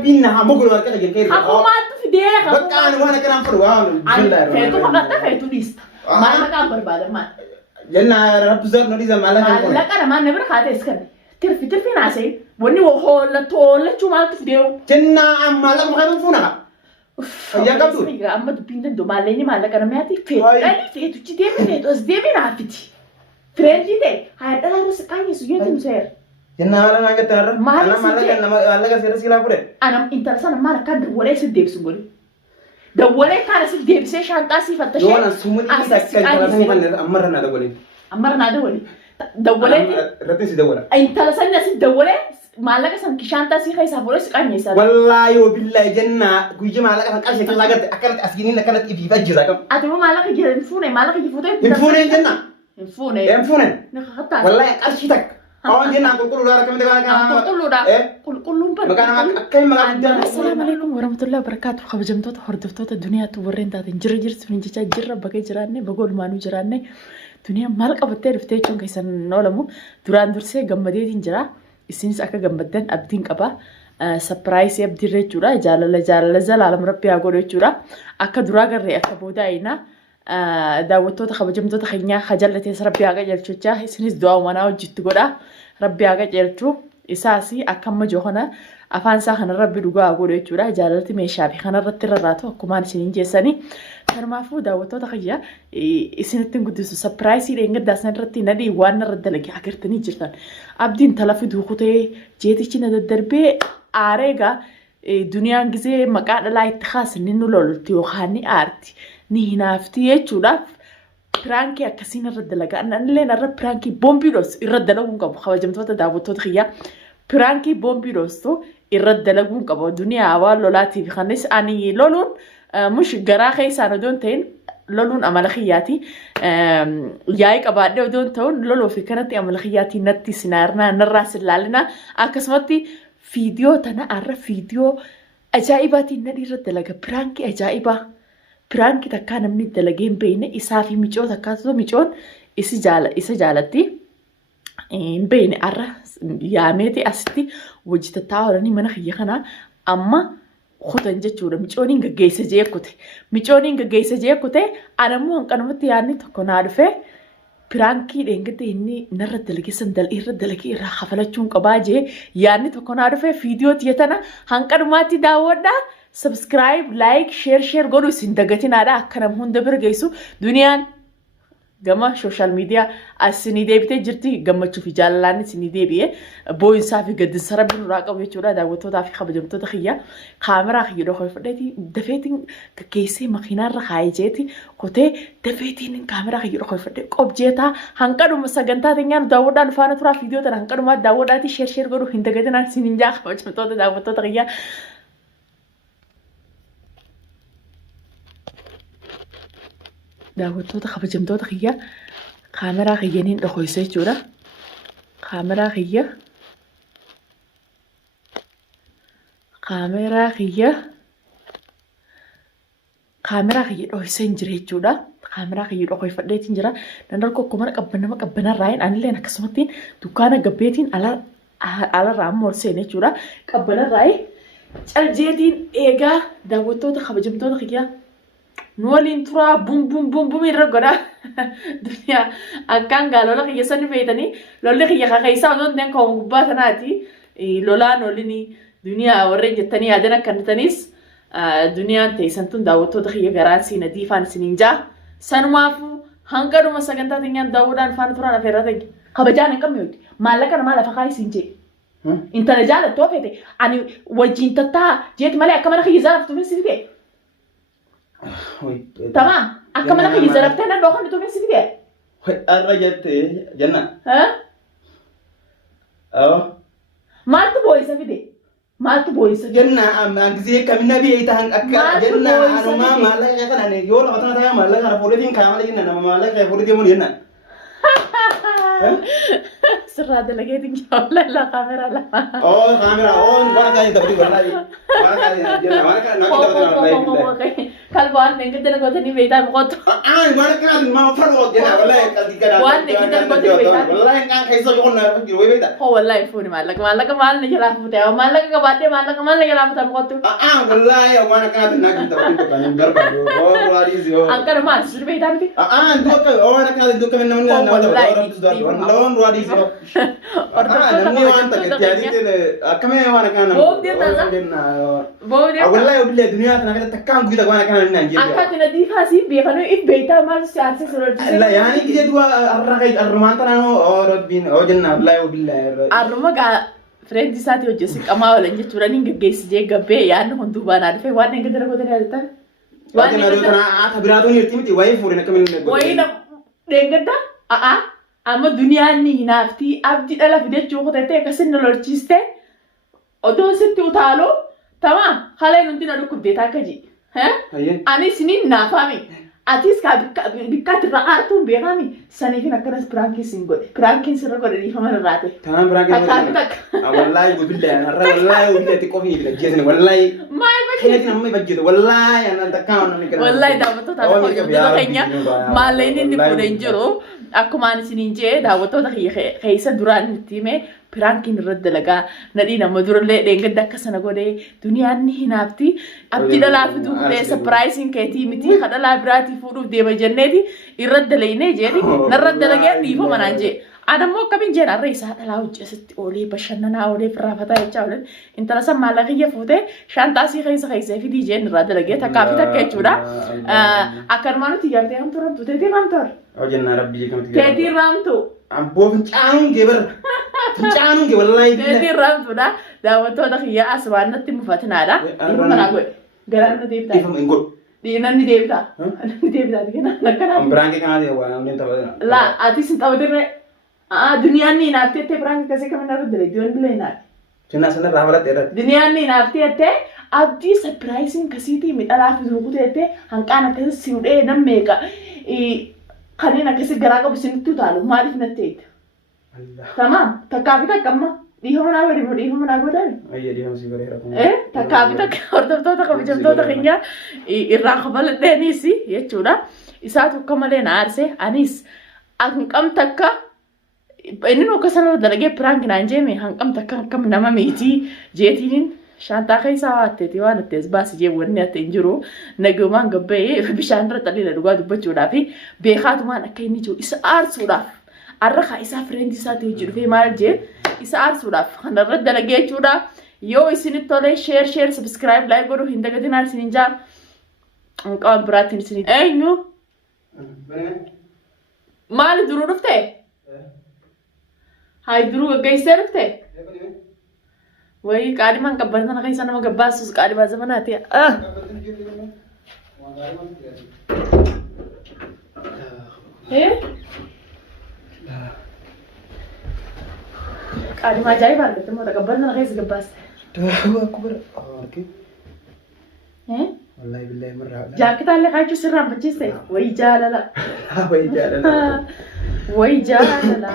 بينا هم بقولوا كذا كذا أخو ما تفديه بس أنا وانا كلام فروا فيتو فقط فيتو ليست ما لك أمر بعد ما جنا رب زر نودي زمان لك أنا ما نبر خاطر إسكان ترفي ناسي وني وهول تول شو ما تفديه جنا أم مالك ما كانوا فونا يا كابتن يا أما تبين دو مالني مالك أنا ما أتي فيت أنا فيت وتشتي فيت أصدقائي نافتي فريندي ده هذا أنا رأس كاني سويت مسير جنا أنا ما كتير أنا مالك سير سيلا بره أنا إنترسان مالك كان دولة سديب سبوري دولة كان سديب سيش عن تاسي فتشي يوانا سومني كسر كان أمرنا دولة دولة رتني سي دولة إنترسان ناس دولة مالك سان كشان تاسي خي سافوري سكاني سار والله وبالله جنا كويجي مالك كان كاسي كان لاقت أكلت أسجنين أكلت إبي فجزا كم أتوما مالك جل إنفوني مالك يفوتين إنفوني جنا إنفوني نخطط والله كاسي تك أوه جنا كل دارا كم تقول كل دارا كل مكان ما كم ما السلام عليكم ورحمة الله وبركاته خبجمتوت حردفتوت الدنيا تورين تاتين جر سفنجة جر بقى جراني بقول مانو جراني دنيا مالك أبتدي رفتي شون كيسان نولمو دران درسي جمدين جرا السنس أكا جمدين أبدين كبا سبرايز يبدي رجورا جالة زال على مربي أقول رجورا أكا دراجر ري أكا بوداينا daawwattoota kabajamtoota keenyaa hajallatee rabbi haqa jechuudha isinis du'a manaa hojjettu godha rabbi haqa jechu isaas akkamma johana afaan isaa kana rabbi dhugaa godha jechuudha jaalalti meeshaa fi kana irratti rarraatu akkuma isiniin jeessanii karmaafuu daawwattoota kiyya isinitti guddisu surprise dheengaddaa san irratti nadii waan irra dalagee agartanii jirtan abdiin talafi duukutee jeetichi na daddarbee aareega duniyaan gizee maqaa dhalaa itti haasni nu lolti yookaan ni aarti ni hinaafti jechuudhaaf pirankii akkasiin irra dalagaa annallee irra pirankii boombiidhoos irra dalaguun qabu kabajamtoota daawwattoota kiyyaa pirankii boombiidhoostu irra dalaguun qabu duniyaa waan lolaatiif kanis ani loluun mush garaa keessaan odoon ta'in loluun amala kiyyaati yaa'ii qabaadhee odoon ta'uun loluu fi kanatti amala kiyyaati natti sinaarnaa narraa silaalina akkasumatti fiidiyoo tana arra fiidiyoo ajaa'ibaatiin nadhii irra dalaga pirankii ajaa'ibaa pirankii takkaa namni dalageen beeyne isaa fi micoota akkasuma micoon isa jaalatti hin beeyne arra yaameeti asitti hojjetattaa oolanii mana kiyya kanaa amma kutan jechuudha micooniin gaggeessa jeekkute micooniin gaggeessa jeekkute anammoo hanqanumatti yaadni tokko naa dhufee pirankii dheengadde inni narra dalageessan irra dalagee irraa hafalachuun qabaa jee yaadni tokko naa dhufee fiidiyoo tiyatana hanqanumaatti daawwadhaa subscribe like share godhu isin dagatinaadha akka nam hunda bira geessu duniyaan gama social media asinii deebitee jirti gammachuu fi jaalalaan isinii deebi'ee boo'insaa fi gaddinsa rabbi nurraa qabu jechuudha daawwattootaa fi kabajamtoota kiyya kaameraa kiyya dhokoo fudheeti dafeetiin gaggeessee makiinaarra kaayee jeeti kotee dafeetiin kaameraa kiyya dhokoo fudhee qobjeetaa hanqadhuma sagantaa teenyaan daawwadhaan faana turaa fiidiyoo tana hanqadhumaa daawwadhaati share godhu hin dagatinaan isiniin jaa kabajamtoota daawwattoota kiyya daawwattoota kabajamtoota kiyya kaameraa kiyyaniin dhokoysee jechuudha kaameraa kiyya dhokoysee hin jira jechuudha kaameraa kiyya dhokoyfadheetiin jira dandar kokko mana qabbanarraayin anilleen akkasumatti dukkaana gabbeetiin alarraa amma ol seene jechuudha qabbanarraayi caljeetiin eegaa daawwattoota kabajamtoota kiyya نولين ترى بوم يرجعنا دنيا أكان قالوا لك يسني فيتني لولا خي خيسا ودون دين كم قبّات ناتي لولا نوليني دنيا ورّي جتني عدنا كنتنيس دنيا تيسنتون داوتو دخي جرانسي نديفان سنينجا سنوافو هنگرو مسكنتا تينيان داودان فان ترانا فيراتي خبجان كم يودي مالك أنا مالا فخاي سنجي انت رجال توفيتي أنا وجين تتا جيت مالك كمان خي زارف تمين سيدي تمام أكمل خي زرفتنا دوخن تمين سيدي الرجت جنة ما تبوي سفيدي ما تبوي سفيدي جنة أم زي كم نبي يتهان أكل جنة أنا ما مالك يا كنا نيجول أتنا تايا مالك أنا فولدين كامل جنة أنا مالك يا فولدين مول جنة سر هذا لقيتين جوال لا كاميرا لا كاميرا ما كان تبدي ولا ما كان جنة ما كان ناقي تبدي kalbaan nengkete nengkoteni beita mukot. Mana kan mau farwa jena wallahi qalbi kada. Wan nengkete nengkoteni beita. Wallahi kan kaisa ko na rugi way beita. Oh wallahi funi malak mal ne jala fute. Malak ka bade malak mal ne jala fute mukot. Wallahi mana kan na kita beita kan garba yo. Oh wari yo. Angkar mas sur beita miti. Duka mana kan duka men namna na lawan wari yo. Namni wan tak jadi te akame mana kan. Bog dia taza. Bog dia. Wallahi billahi dunia tan kada takkan gida mana kan na ngi. Angka tina di fasi bekano if beita mal siarse sur. لا يعني كده دوا الرقي الرومان ترى أو ربين أو جنة بالله وبالله الروما قا فريند ساتي وجسك أما ولا نجت ورانين جيس جي جبه يعني هندو بنا عارفة وانا كده ركوت ريال تا وانا كده أنا أخبراتهم يرتمتي وايف ورينا كمان واينا رينجتا أما دنيا ني نافتي أبدي ألا فيديو جوكو تتى كسر نلورتشيسته أدو ستي وتالو تمام خلينا ننتي نروح كبديتا كجي ها أنا سنين نافامي Atis bikat raatun berami sanifin akanas prankin single prankin sirra kode di famana rate tamam prankin wallahi wabillahi arra wallahi wabillahi tikofi bila jezne wallahi mai bajje kina mai bajje wallahi ana takawna mikra wallahi dawato ta ko do kenya maleni ni podenjero akkuma ani sininje dawato ta khaysa duran time prankin raddalaga nadina madurle dengadda kasana gode duniya ni hinafti abdi dala fidu le surprising keti miti khadala brati fudu dema jannati irraddalayne jedi narraddalage difo mananje adammo kabin jena reisa dala ujjasti oli bashannana oli frafata yachawlen intala samalagiya fute shantasi khaysa fidi jen raddalage takafi takkechuda akarmanu tiyarte am turam tuteti ramtor ojenna rabbi kam teti ramtu ambo fincaanun geber fincaanun ge wallahi teti ramtu da dawato da khiya aswanati mufatnada mana go garana devta ifam engol nanni devta digena nakana am brange kana de wa am denta la ati sin tawadere dunia ni nafte te brange kase kamena rodre dion bilena kena sana rawala tera dunia ni nafte te abdi surprising kasiti midala fi zuqute te hankana kase siude nammeka خلينا كسر جراكة بس نتو تعالوا ما عرفنا نتيت تمام تكابيتا كم ديهم أنا أقول ديهم أنا أقول ده أيه ديهم سيبري رقم إيه تكابيتا أردت توتا كم جمتوتا خنيا الرقبة لتنيسي يجورا إساتو كمالين عارسة أنيس أنكم تكا إنه كسرنا درجة برانك نانجيمي أنكم تكا كم نما ميتي جيتين شانتا خيسا واتتي وانا تزباس جي ورني تنجرو نجومان قبي بشان رتلي لدغا دبچودا في بيخات ما نكايني جو اسار سودا ارخا اسا فريندي ساتي جيرو في مال جي اسار سودا خنا رد دلغي چودا يو اسني تولي شير سبسكرايب لايك غرو هندغتنا سنجا انقام براتين سني اينو مال درو رفته هاي درو گيسه رفته وही काली मां कब्बर ना कहीं सना मगर बस उस काली बाज़ बनाती है काली मां जाई बार करते मोटा कब्बर ना कहीं से कब्बास तो अकबर ओके हैं والله بالله مرة जाके ताले खाई चुस रहा बच्चे से वही जा ला वही जा ला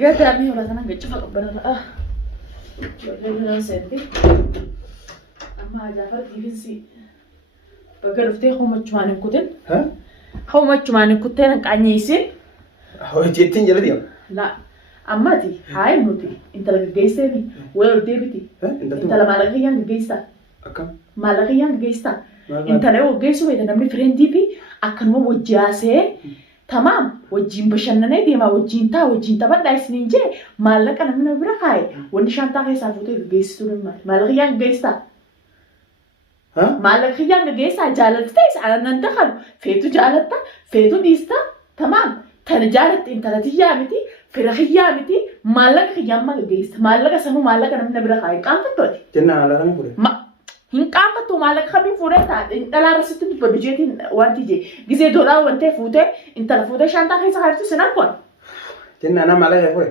गदा नहीं होला सना गच्छ कब्बर ना ولا سنتي أما جعفر تيجي بقرفتي هم تجمعين كتن ها هم تجمعين كتن كعنيسين هو جيتين جلدي لا أما تي هاي نوتي أنت لقى جيستني ولا ديبتي أنت لما لقى يان جيستا أكم ما لقى يان جيستا أنت لو جيسو إذا نمني فريندي بي أكن مو وجاسه تمام وجين بشننه دي ما وجين تا وجين تا بدا سنينجه مالك انا من برخاي وان شانتا هي سافوتو جيستو مالك يان جيستا ها مالك يان جيستا جالتيس على نندخل فيتو جالتا فيتو ديستا تمام تنجالت انت لتيامتي فرخيامتي مالك يان ما جيست مالك سمو مالك انا من برخاي كان فتوتي جنا على كان بره hinkaan fattu maalak kami fudhata intala rasitti budjetin wanti je gise dola wante fute intala fute shanta kaisa hartu sinan kon jenna na malaya fure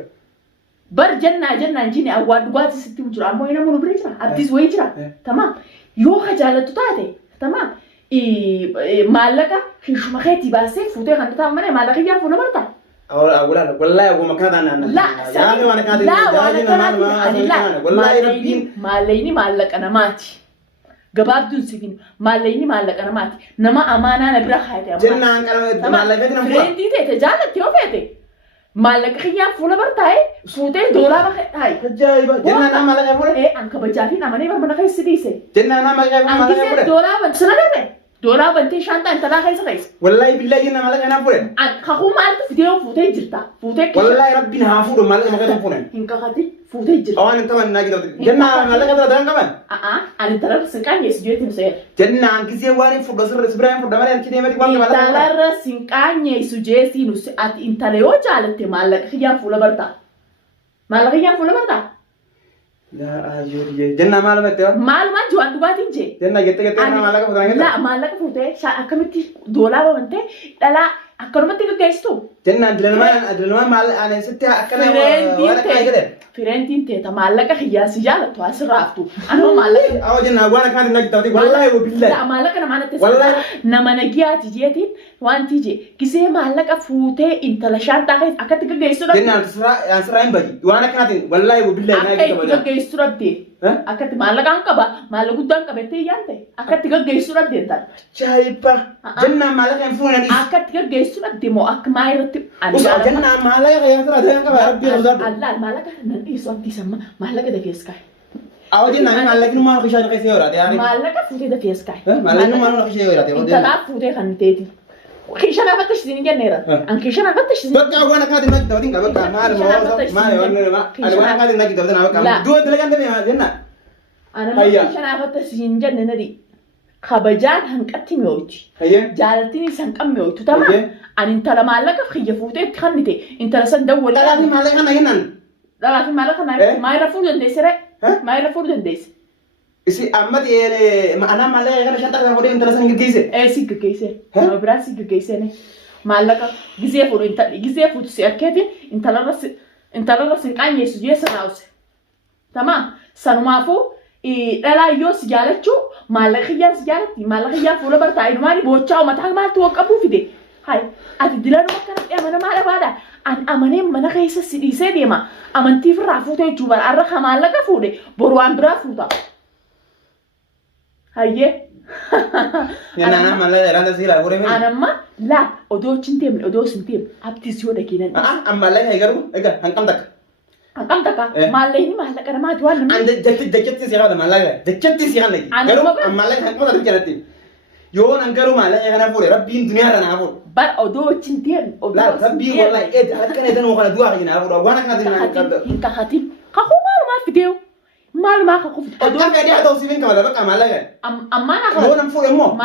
bar janna jini awad gwati sitti mujura ammo ina munu bire jira abdis way jira tamam yo khajalatu taate tamam malaka hishma kheti base fute khanta mane malaka ya funa barta أقول والله أبو مكان أنا لا يعني وأنا كان لا والله ربين ما ليني مالك أنا ماتي gabaabduun sikin maallayni maallaqa namaati nama amaanaa na bira haayate jennaan qalama maallaqa kana fuudha fireendii ta'e jaallatti yoo feete maallaqa kiyyaan fuula bartaa'e fuutee doolaa bahe haayi ajaa'iba jennaan maallaqa fuudha an kabajaa fi amanee barmana keessa dhiise jennaan maallaqa fuudha doolaa ban sina darbe doolaa bantee shaantaa intalaa keessa keessa wallahi billahi jennaan maallaqa kana fuudha an kakuu maaltu fidee fuutee jirta fuutee wallahi rabbiin haa fuudhu maallaqa makatan fuudhan hin kakati fuutee jirta awaan intaman naa gidabti jennaan maallaqa tana daran qaban ani intalarra sinqaanyee sujeetiin seera jennaan gisee waan fuudha sirra sibiraan fuudha malee arki deemati waan maallaqa intalarra sinqaanyee sujeetiin ati intala yoo jaalatte maallaqa kiyyaan fuula bartaa maallaqa kiyyaan fuula bartaa yaa ayyoo jennaan maal batte maalumaan jiwaan dhugaatiin jee jennaan gette maallaqa fuudhan la maallaqa fuutee akkamitti doolaa babantee dhalaa akkanumatti gaggeessitu jennaan dilanumaan maal ani sitti akkana waan akka jedhe fireentiin teeta maallaqa hiyyaasi jaalattu asirraa haftu anuma maallaqa awo jennaan waan akkanatti nagi ta'uti wallahi wabillahi maallaqa namaan nama nagiyaati jeetiin wanti jee gisee maallaqa fuutee intala shaantaa keessa akkatti gaggeessudha jennaan sirraa hin badi waan akkanaatiin wallahi wabillahi nagi akka itti ta'uti gaggeessu dhabdee akkatti maallaqaan qaba maallaqa guddaan qabattee yaante akkatti gaggeessu dhabdee taal ajaa'iba jennaan maallaqa hin fuudhan akkatti gaggeessu dhabdee moo akka maa irratti jennaan maallaqa yaa sirraa ta'an qaba rabbii rabzaadhu Allah maallaqa nan dhiisu abdii samma maallaqa dafees kaay awo jennaan maallaqni maan kishaan keessa yoo raate yaari maallaqa fuutee dafees kaay maallaqni maan kishaan yoo raate intalaa fuutee kan teeti kishaan afatti shisiin jenneera an kishaan afatti shisiin bakka waan akkanatti nagi ta'uti qaba bakka maal waan akkanatti nagi ta'uti naa bakka du'a dalagaan damee jennaan ana kishaan afatti shisiin jenne nadi kabajaan hanqatti mi'ooti jaalattiin isaan qabmi'ootu tama an intala maallaqa kiyya fuutee itti kannite intala san dawwal dhalaafi maallaqa kana jennaan dhalaafi maallaqa kana maayirra fuudhu dandeesse ree maayirra fuudhu dandeesse isi ammati ana maallaqa kana shanta kana fuudhee intala san gaggeesse si gaggeesse nama biraa si gaggeesse maallaqa gizee fuudhu intalli gizee fuudhu si akkeeti intalarra sinqaanyeessu jeessa naawuse tama sanumaafuu dhalaa yoo si jaalachuu maallaqa kiyyaan si jaalatti maallaqa kiyyaan fuula bartaa inumaani boochaa umataa maaltu waqqabuu fide hai ati dilanuu akkanatti amanamaa dhabaadha an amanee mana keessa si dhiisee deema amantiif irraa fuutee jechuu bara arra ka maallaqa fuudhe boru waan biraa fuuta hayyee Nana malah randa sila ure mi. Anamma la odoo cinteem odoo sinteem abtis yoo dhageenan. Amma lai garu ega hankam tak. Hankam taka malai ni malah kana mati wan. Anda jakit sih ada malah jakit sih kan lagi. Garu amma lai hankam tak bicara Yo nanggaru malah ya kana pure rabbi dunia ada na pure. Bar odoo cinteem odoo. La rabbi wallahi kan edan wakana dua kali na pure. Wana kan dinna. Hinka khatim. Kahu ma video. Malu maka kufut. Odoo kan dia atau sivin kamala baka malah kan. Amma na. Yo nang pure mo.